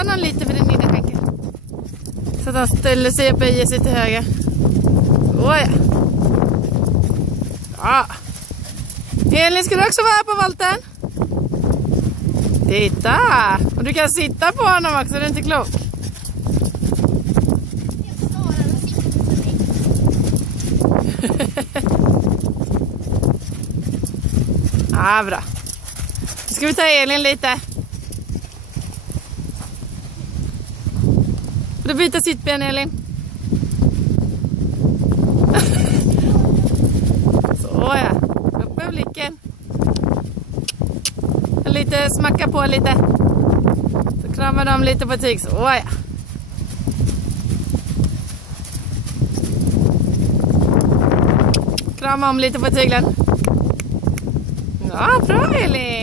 honom lite för din ena skänkel. Så att han ställer sig och böjer sig till höger. Åh ja. Ja. Elin, ska du också vara här på volten? Titta! Och du kan sitta på honom också, det är inte klokt. Ja, bra. Nu ska vi ta Elin lite. Du byter sittben, Elin. Så ja, upp med blicken. Lite, smacka på lite. Så kramar de lite på tyg. Så ja. Krama om lite på tyglen. Ja, bra Elin.